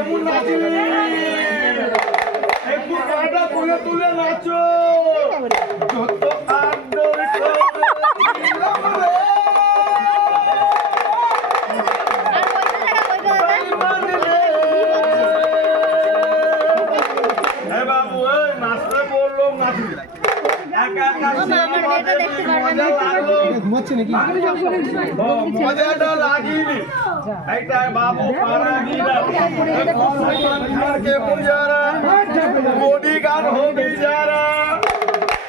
কেমন নাচলি একটু গাটা তুলে তুলে নাচো যত আদর করেছিলাম রে বেঈমান রে। এ বাবু এই নাচতে বললাম নাচলি একা একা মজা লাগলো ঘুমাচ্ছে নাকি? মজাটা লাগিনি এইটা বাবু পারা গিরা सलमान खान के पुजारा बॉडीगार्ड हो गई जारा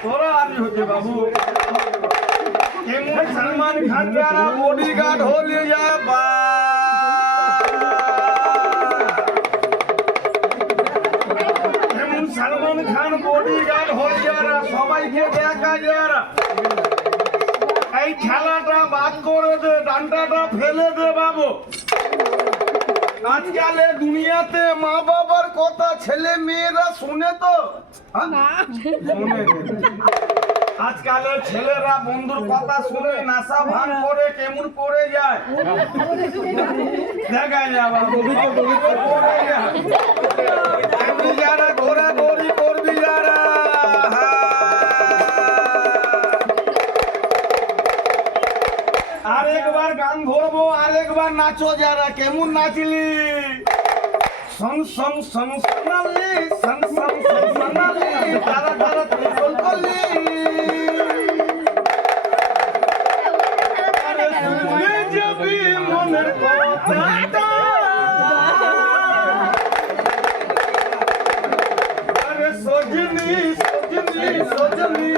थोड़ा आदमी होते बाबू केमन सलमान खान जारा बॉडीगार्ड हो ले जा बा केमन सलमान खान बॉडीगार्ड हो जारा সবাই কে দেখা যারা এই খেলাটা বাদ করে দে ডান্ডাটা ফেলে দে বাবু আজকালে দুনিয়াতে মা বাবার কথা ছেলে মেয়েরা শুনে তো শোনে আজকালের ছেলেরা বন্ধুর কথা শুনে নাশা ভান করে কেমন করে যায় দেখা যায় বাবু করে যায় এমনি যারা ঘোরাঘুরি করবি যারা আরেকবার গান ধরবো আরেকবার নাচো যারা কেমন নাচলি সং সং সং সোনালি সং সং সং সোনালি তারা তারা ত্রিকল করলি আরে শুনে যাবি মনের কথাটা আরে সজনি সজনি সজনি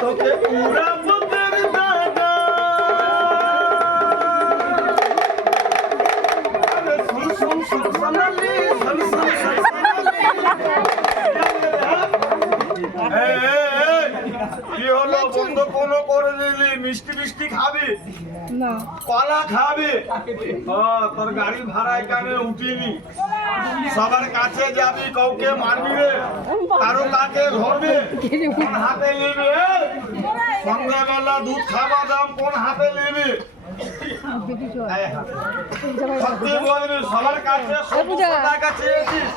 তোকে পুরা বদর দাদা আরে শুন শুন শুন সোনালি শুন শুন শুন সোনালি কি হলো বন্ধ কোনো করে দিলি মিষ্টি মিষ্টি খাবি না কলা খাবি তোর গাড়ি ভাড়া এখানে উঠিনি সবার কাছে যাবি কাউকে মারবি রে কারো কাকে ধরবি কোন হাতে নিবি সন্ধ্যাবেলা দুধ খাওয়া দাম কোন হাতে নিবি সত্যি বলবি সবার কাছে সব টাকা চেয়েছিস